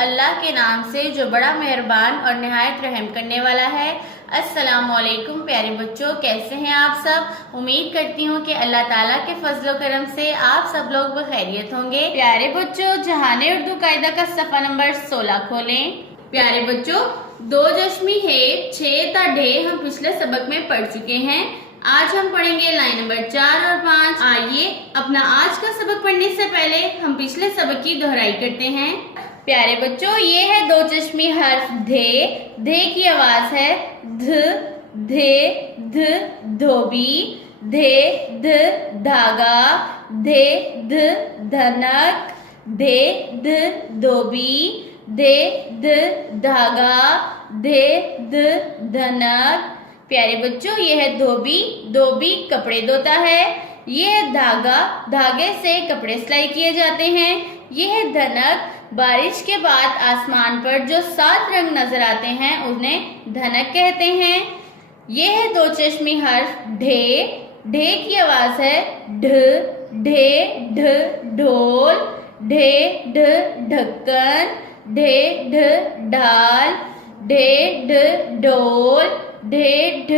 अल्लाह के नाम से जो बड़ा मेहरबान और निहायत रहम करने वाला है। अस्सलाम वालेकुम प्यारे बच्चों, कैसे हैं आप सब। उम्मीद करती हूँ कि अल्लाह ताला के फजलो करम से आप सब लोग बखैरियत होंगे। प्यारे बच्चों, जहाने उर्दू कायदा का सफ़ा नंबर 16 खोलें। प्यारे बच्चों, 2 जश्मी है 6 ता ढे हम पिछले सबक में पढ़ चुके हैं। आज हम पढ़ेंगे लाइन नंबर 4 और 5। आइए अपना आज का सबक पढ़ने से पहले हम पिछले सबक की दोहराई करते हैं। प्यारे बच्चों, ये है 2 चश्मी हर्फ धे। धे की आवाज है ध, धे, ध, धोबी, धे, ध, धागा, धे, ध, धनक, धे, ध, धोबी, धे, ध, धागा, धे, ध, धनक। प्यारे बच्चों, ये है धोबी। धोबी कपड़े धोता है। ये है धागा, धागे से कपड़े सिलाई किए जाते हैं। ये है धनक, बारिश के बाद आसमान पर जो 7 रंग नजर आते हैं उन्हें धनक कहते हैं। ये है 2 चश्मी हर्फ ढे। ढे की आवाज है ढ, ढे, ढ, ढोल, ढे, ढ, ढक्कन, ढे, ढ, ढाल, ढे, ढ, ढोल, ढे, ढ,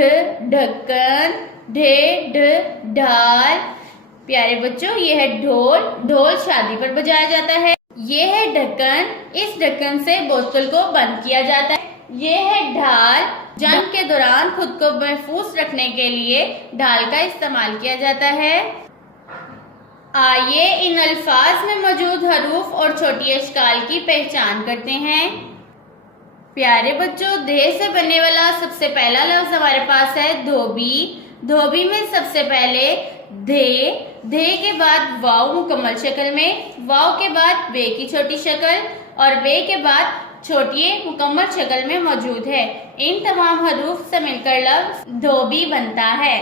ढक्कन, ढे, ढ, ढाल। प्यारे बच्चों, ये है ढोल। ढोल शादी पर बजाया जाता है। ये है ढक्कन, इस ढक्कन से बोतल को बंद किया जाता है। ये है ढाल, जंग के दौरान खुद को महफूज रखने के लिए ढाल का इस्तेमाल किया जाता है। आइए इन अल्फाज में मौजूद हरूफ और छोटी अशकाल की पहचान करते हैं। प्यारे बच्चों, धे से बनने वाला सबसे पहला लफ्ज हमारे पास है धोबी। धोबी में सबसे पहले धे, धे के बाद वाव मुकम्मल शक्ल में, वाव के बाद बे की छोटी शक्ल और बे के बाद छोटी मुकम्मल शक्ल में मौजूद है। इन तमाम हरूफ से मिलकर लफ्ज धोबी बनता है।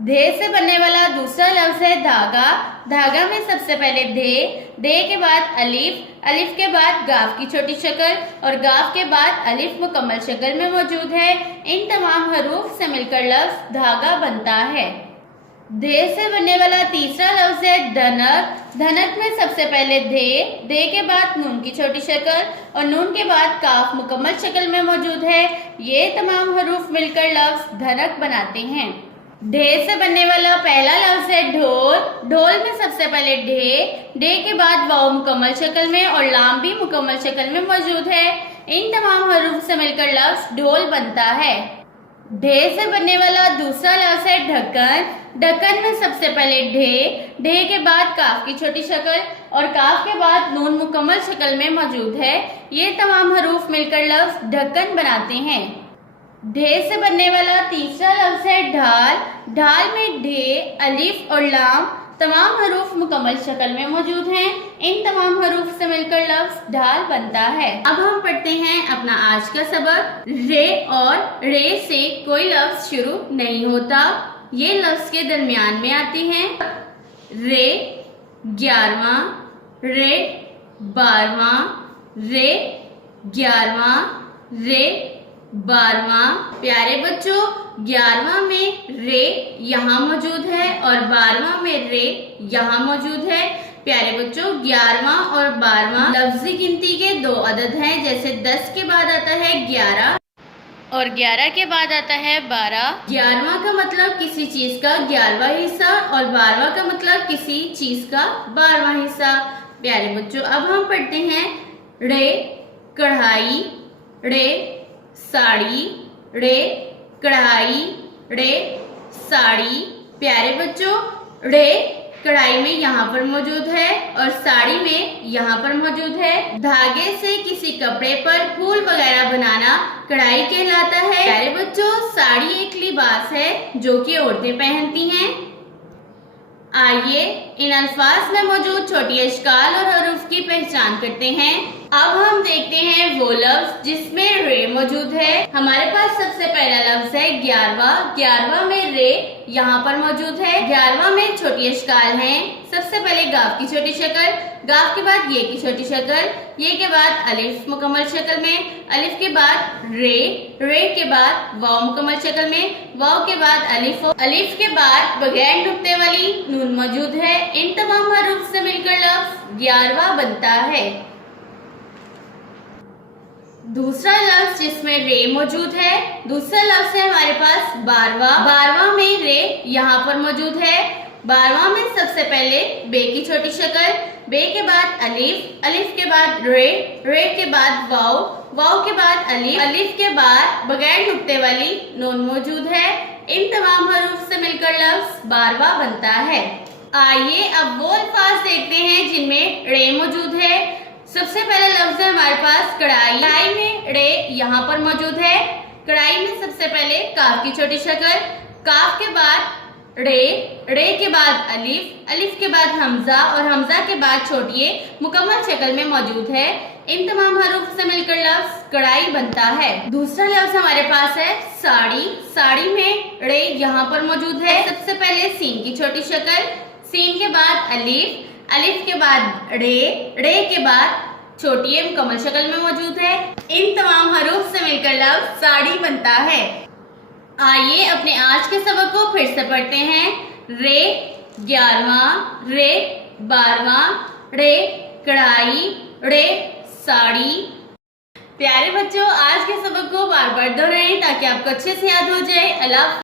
धे से बनने वाला दूसरा लफ्ज है धागा। धागा में सबसे पहले धे, धे के बाद अलिफ, अलिफ के बाद गाफ की छोटी शक्ल और गाफ के बाद अलिफ मुकम्मल शक्ल में मौजूद है। इन तमाम हरूफ से मिलकर लफ्ज धागा बनता है। धे से बनने वाला तीसरा लफ्ज है धनक। धनक में सबसे पहले धे, धे के बाद नून की छोटी शक्ल और नून के बाद काफ मुकम्मल शक्ल में मौजूद है। ये तमाम हरूफ मिलकर लफ्ज धनक बनाते हैं। ढे से बनने वाला पहला लफ्ज है ढोल। ढोल में सबसे पहले ढे, ढे के बाद वाव मुकम्मल शक्ल में और लाम भी मुकम्मल शक्ल में मौजूद है। इन तमाम हरूफ से मिलकर लफ्ज ढोल बनता है। ढे से बनने वाला दूसरा लफ्ज है ढक्कन। ढक्कन में सबसे पहले ढे, ढे के बाद काफ की छोटी शक्ल और काफ के बाद नून मुकम्मल शक्ल में मौजूद है। ये तमाम हरूफ मिलकर लफ्ज ढक्कन बनाते हैं। ढे से बनने वाला तीसरा लफ्ज है ढाल। ढाल में ढे, अलिफ और लाम तमाम हरूफ मुकम्मल शक्ल में मौजूद हैं। इन तमाम हरूफ से मिलकर लफ्ज ढाल बनता है। अब हम पढ़ते हैं अपना आज का सबक। रे और रे से कोई लफ्ज शुरू नहीं होता, ये लफ्ज के दरमियान में आते हैं। रे 11वां, रे 12वां, रे 11वां, रे 12वां। प्यारे बच्चों, 11वां में रे यहाँ मौजूद है और 12वां में रे यहाँ मौजूद है। प्यारे बच्चों, 11वां और 12वां लफ्जी गिनती के 2 अदद हैं। जैसे 10 के बाद आता है 11 और 11 के बाद आता है 12। 11वां का मतलब किसी चीज का 11वां हिस्सा और 12वां का मतलब किसी चीज का 12वां हिस्सा। प्यारे बच्चों, अब हम पढ़ते हैं रे कढ़ाई, रे साड़ी, रे कढ़ाई, रे साड़ी। प्यारे बच्चों, रे कढ़ाई में यहाँ पर मौजूद है और साड़ी में यहाँ पर मौजूद है। धागे से किसी कपड़े पर फूल वगैरह बनाना कढ़ाई कहलाता है। प्यारे बच्चों, साड़ी एक लिबास है जो कि औरतें पहनती हैं। आइए इन अल्फाज में मौजूद छोटी अशकाल और हरूफ की पहचान करते हैं। अब हम देखते हैं वो लफ्ज जिसमें रे मौजूद है। हमारे पास सबसे पहला लफ्ज है 11वां। 11वां में रे यहाँ पर मौजूद है। 11वां में छोटी अशकाल हैं। सबसे पहले गाफ की छोटी शक्ल, गाफ के बाद ये की छोटी शक्ल, ये के बाद अलिफ मुकम्मल शक्ल में, अलिफ के बाद रे, रे के बाद वाव मुकम्मल शक्ल में, वाव के बाद अलिफ, अलिफ के बाद बगैर नुक्ते वाली नून मौजूद है। इन तमाम हरूफ से मिलकर लफ्ज 11वां बनता है। दूसरा लफ्ज जिसमें रे मौजूद है, दूसरा लफ्ज है हमारे पास 12वां। 12वां में रे यहाँ पर मौजूद है। 12वां में सबसे पहले बे की छोटी शक्ल, बे के बाद अलिफ, अलिफ के बाद रे, रे के बाद वाव, वाव के बाद अलिफ, अलिफ के बाद बगैर नुक्ते वाली नून मौजूद है। इन तमाम हरूफ से मिलकर लफ्ज 12वां बनता है। आइए अब वो अल्फाज देखते हैं जिनमें रे मौजूद है। सबसे पहला लफ्ज है हमारे पास कढ़ाई। कढ़ाई में रे यहाँ पर मौजूद है। कढ़ाई में सबसे पहले काफ की छोटी शक्ल, काफ के बाद रे, रे के बाद अलिफ, अलिफ के बाद हमजा और हमजा के बाद छोटी मुकम्मल शक्ल में मौजूद है। इन तमाम हरूफ से मिलकर लफ्ज कढ़ाई बनता है। दूसरा लफ्ज हमारे पास है साड़ी। साड़ी में रे यहाँ पर मौजूद है। सबसे पहले सीन की छोटी शक्ल, सीन के बाद अलिफ, अलिफ के बाद रे, रे के बाद छोटी मुकम्मल शक्ल में मौजूद है। इन तमाम हरूफ से मिलकर लफ्ज साड़ी बनता है। आइए अपने आज के सबक को फिर से पढ़ते हैं। रे 11वां, रे 12वां, रे कढ़ाई, रे साड़ी। प्यारे बच्चों, आज के सबक को बार बार दोहराएं ताकि आपको अच्छे से याद हो जाए। अल्लाह।